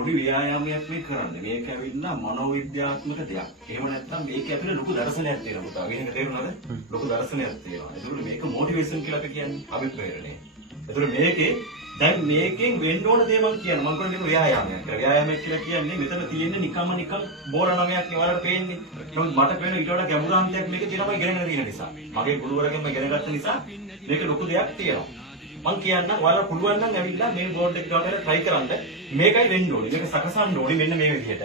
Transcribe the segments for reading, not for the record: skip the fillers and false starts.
පොඩි ව්‍යායාමයක් මේ කරන්නේ. මේක ඇවිල්ලා මනෝවිද්‍යාත්මක දෙයක්. එහෙම නැත්නම් මේක ඇතුලේ ලොකු දර්ශනයක් තියෙනවා පුතා. මේක තේරුණාද? ලොකු දර්ශනයක් තියෙනවා. ඒකෝට මේක මොටිවේෂන් කියලා අපි කියන්නේ අභිප්‍රේරණය. ඒතකොට මේකේ දැන් මේකෙන් වෙන්න ඕන දේ මම කියනවා. මම කියන්නේ මේක ව්‍යායාමයක් කියලා. ව්‍යායාමයක් කියලා කියන්නේ මෙතන තියෙන්නේ නිකන් බෝල නමයක් නෙවෙයි පේන්නේ. නමුත් මට පේන ඊට වඩා ගැඹුරාන්තයක් මේකේ තියෙනවා ඉගෙනගෙන තියෙන නිසා. මගේ ගුරුවරගෙන්ම ඉගෙන ගත්ත නිසා මේක ලොකු දෙයක් තියෙනවා. මම කියන්නම් ඔයාලා පුළුවන් නම් ඇවිල්ලා මේ බෝඩ් එක ගාවට try කරන්න. මේකයි වෙන්න ඕනේ. මේක සකසන්න ඕනේ මෙන්න මේ විදිහට.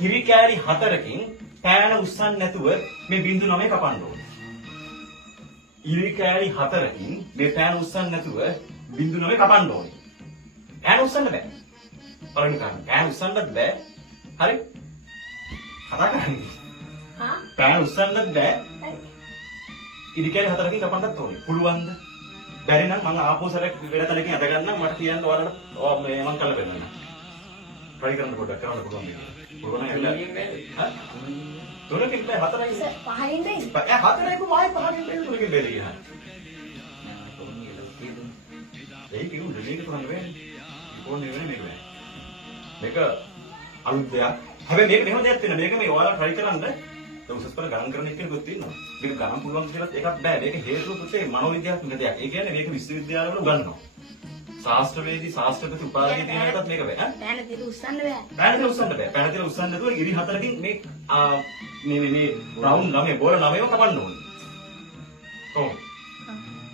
ඉරි කෑලි 4කින් පෑන උස්සන්න නැතුව මේ බිංදු 9 කපන්න ඕනේ. ඉරි කෑලි 4කින් මේ පෑන උස්සන්න නැතුව බිංදු 9 කපන්න ඕනේ. පෑන උස්සන්න බෑ. බලන්න ගන්න. පෑන උස්සන්නත් බෑ. හරි? කතා කරන්නේ. හා? පෑන උස්සන්නත් බෑ. ඉරි කෑලි 4කින් කපන්නත් ඕනේ. පුළුවන්ද? බැරි නම් මම ආපහු සැරයක් වෙන තැනකින් අද ගන්නම් මට කියන්න ඔයාලට මේ මම කල්ලා පෙන්නන්න. try කරන්න පොඩ්ඩක් කරන්න පුළුවන් මේක. පුළුවන් නම් එන්න. හා? තුනකින් බෑ හතරකින්. පහින් දෙයි. හතරයි කොහොමයි පහින් දෙයි තුනකින් බැරි ගියා. ඒක කිව්වොත් දෙලීක කරන්න බෑනේ. කොහොමද වෙන්නේ මේක බෑ. මේක අලුත් දෙයක්. හැබැයි මේක මෙහෙම දෙයක් තියෙනවා. මේක මේ ඔයාලා try කරන්න. දැන් උසස් පෙළ ගණන් කරන එක්කෙනෙකුත් ඉන්නවා. මේක ගණන් පුළුවන් කියලා එකක් බෑ. මේක හේතුව පුතේ මනෝවිද්‍යාත්මක දෙයක්. ඒ කියන්නේ මේක විශ්වවිද්‍යාලවල උගන්වනවා. ශාස්ත්‍රවේදී ශාස්ත්‍රපති උපාධිය තියෙන එකත් මේක බෑ. පෑන තියලා උස්සන්න බෑ. පෑන තියලා උස්සන්න බෑ. පෑන තියලා උස්සන්න නැතුව ඉරි 4කින් මේ රවුන්ඩ් 9 බෝල 9ම කපන්න ඕනේ. කොහොමද?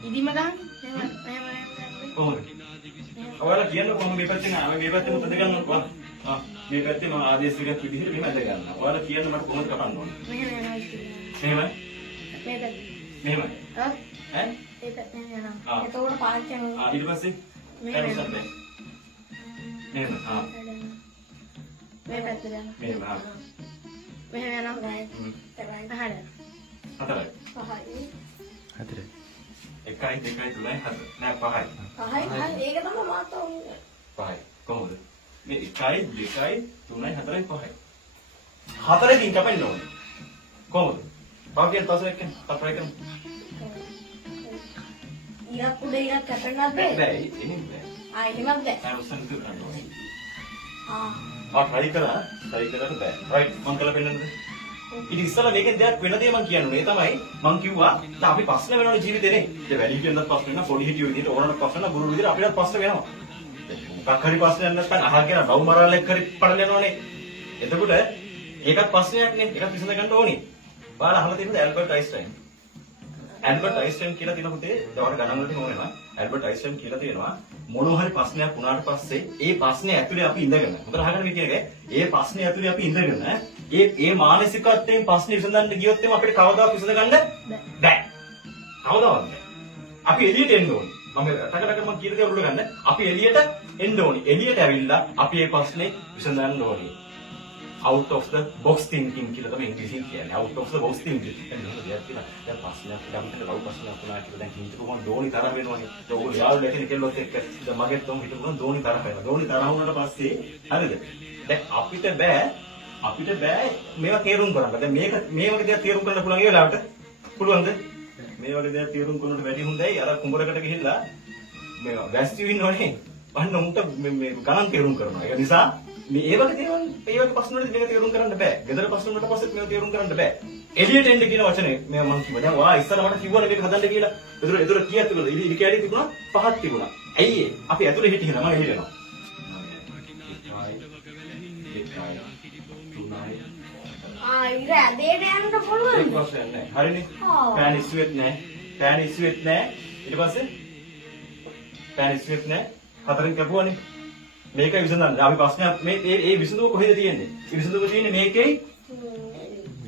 ඉදිම ගන්න. එහෙම කොහොමද? ඔයාලා කියන්න කොහොමද මේ පැත්තෙන් මේ පැත්තෙන් උත්තර ගන්නකො. මේ පැත්තේ මම ආදේශයක් විදිහට මෙහෙම ඇද ගන්නවා. ඔයාලා කියන්න මට කොහොමද කපන්න ඕනේ? මෙහෙම යනවා. මෙහෙමයි. මෙහෙමයි. ඈ? ඈ? ඒක මෙහෙම යනවා. එතකොට පාත් යනවා. ඊට පස්සේ මෙහෙම උස්සන්න. මෙහෙම. මේ පැත්තට යනවා. මෙහෙම. මෙහෙම යනවා. හරි. හතරයි. පහයි. හතරයි. 1 2 3 4 නෑ 5යි. පහයි. හරි. ඒක තමයි මාත් උන්නේ. 5යි. කොහොමද? මේ 1 2 3 4 5යි. හතරකින් කපන්න ඕනේ. කොහොමද? පාවියන් තවසරයක් කරන්න. තත්පරයක් කරන්න. ඉරක් උඩ ඉරක් කැපෙන්නත් බෑ. බෑ එන්නේ බෑ. එනිමත් බෑ. නෑ උස්සන්න කරන්න ඕනේ. ආ. try කරලා බෑ. right මම කළා පෙන්නන්නද? ඉතින් ඉස්සලා මේකෙන් දෙයක් වෙන දේ මම කියන්නේ. ඒ තමයි මම කිව්වා දැන් අපි ප්‍රශ්න වෙනවනේ ජීවිතේනේ. ඒ වැඩි හිටියන්වත් ප්‍රශ්න වෙනවා, පොඩි හිටියෝ විදිහට ඕනනම් ප්‍රශ්න වෙනවා, ගුරු විදිහට අපිටත් ප්‍රශ්න වෙනවා. මොකක් හරි ප්‍රශ්නයක් නැත්නම් අහගෙන බව් මරාලෙක් හරි පඩල යනවනේ. එතකොට ඒකත් ප්‍රශ්නයක් නේ. ඒකත් විසඳ ගන්න ඕනේ. ඔයාලා අහලා තියෙනද ඇල්බර්ට් අයින්ස්ටයින්? ඇල්බර්ට් අයින්ස්ටයින් කියලා තියෙන පුතේ දවල් ගණන් වලට ඕනෙනවා. ඇල්බර්ට් අයින්ස්ටයින් කියලා තියෙනවා මොනවා හරි ප්‍රශ්නයක් වුණාට පස්සේ ඒ ප්‍රශ්නේ ඇතුලේ අපි ඉඳගෙන මොකද අහගෙන මේ කියන්නේ ඒ ප්‍රශ්නේ ඇතුලේ අපි ඉඳගෙන ඒ මානසිකත්වයෙන් ප්‍රශ්නේ විසඳන්න ගියොත් එම අපිට කවදාවත් විසඳ ගන්න බෑ. කවදාවත් බෑ. අපි එළියට එන්න ඕනේ. මම ටකටක මම කියන දේ උරුල ගන්න. අපි එළියට එන්න ඕනේ. එළියට ඇවිල්ලා අපි මේ ප්‍රශ්නේ විසඳන්න ඕනේ. out of the box thinking කියලා තමයි ඉංග්‍රීසියෙන් කියන්නේ. out of the box thinking. දැන් මොකද දෙයක් කියලා. දැන් ප්‍රශ්නයක් ළඟට ලව් ප්‍රශ්නයක් වුණා කියලා දැන් හිතපු ගමන් දෝනි තරහ වෙනවනේ. ඒක ඔයගොල්ලෝ යාළුවෝ කෙනෙක් කෙල්ලොත් එක්ක දැන් මගෙත් තෝම හිතපු ගමන් දෝනි තරහ වෙනවා. දෝනි තරහ වුණාට පස්සේ හරිද? දැන් අපිට බෑ මේවා තේරුම් ගන්න. දැන් මේ වගේ දේවල් තේරුම් ගන්න පුළුවන් ඒ වෙලාවට පුළුවන්ද? මේ වගේ දේවල් තේරුම් ගන්නට වැඩි හොඳයි අර කුඹරකට ගිහිල්ලා මේවා වැස්සියු ඉන්නවනේ. වන්න උන්ට මේ ගණන් තේරුම් කරනවා. ඒ නිසා මේ ඒ වගේ දේවල් ඒ වගේ ප්‍රශ්න වලදී මේක තේරුම් කරන්න බෑ. ගෙදර ප්‍රශ්න වලට පස්සෙත් මේක තේරුම් කරන්න බෑ. එළියට එන්න කියන වචනේ මම කිව්වා. දැන් ඔයා ඉස්සර මට කිව්වනේ මේක හදන්න කියලා. ඒතර කීයක් තිබුණාද? ඉලි කැඩි තිබුණා 5ක් තිබුණා. ඇයි ඒ? අපි ඇතුලේ හිටියේ නම එළියට යනවා. ඉර ඇදේට යන්න පුළුවන්. ඒක ප්‍රශ්නයක් නෑ. හරිනේ. පෑන් ඉස්සුවෙත් නෑ. ඊට පස්සේ පෑන් ඉස්සුවෙත් නෑ. හතරෙන් කැපුවානේ. මේකයි විසඳන්න. අපි ප්‍රශ්නයක් මේ විසඳුව කොහෙද තියෙන්නේ? ඒ විසඳුව තියෙන්නේ මේකේ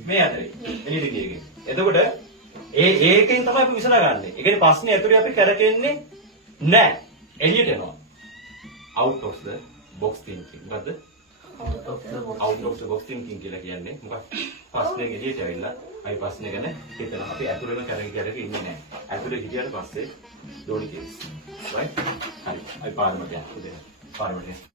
මේ අතරේ. එළියට ගියේකේ. එතකොට ඒකෙන් තමයි අපි විසඳගන්නේ. ඒ කියන්නේ ප්‍රශ්නේ ඇතුලේ අපි කරකෙන්නේ නෑ. එළියට එනවා. out of the box thinking. මොකද්ද? out of the box thinking කියලා කියන්නේ මොකක්ද? ප්‍රශ්නේ එළියට ඇවිල්ලා අපි ප්‍රශ්නේ ගැන හිතනවා. අපි ඇතුළේම කරගෙන ඉන්නේ නෑ. ඇතුළේ හිටියට පස්සේ දෝනි කේස්. right? හරි. අපි පාරමට යන්න. පාරමට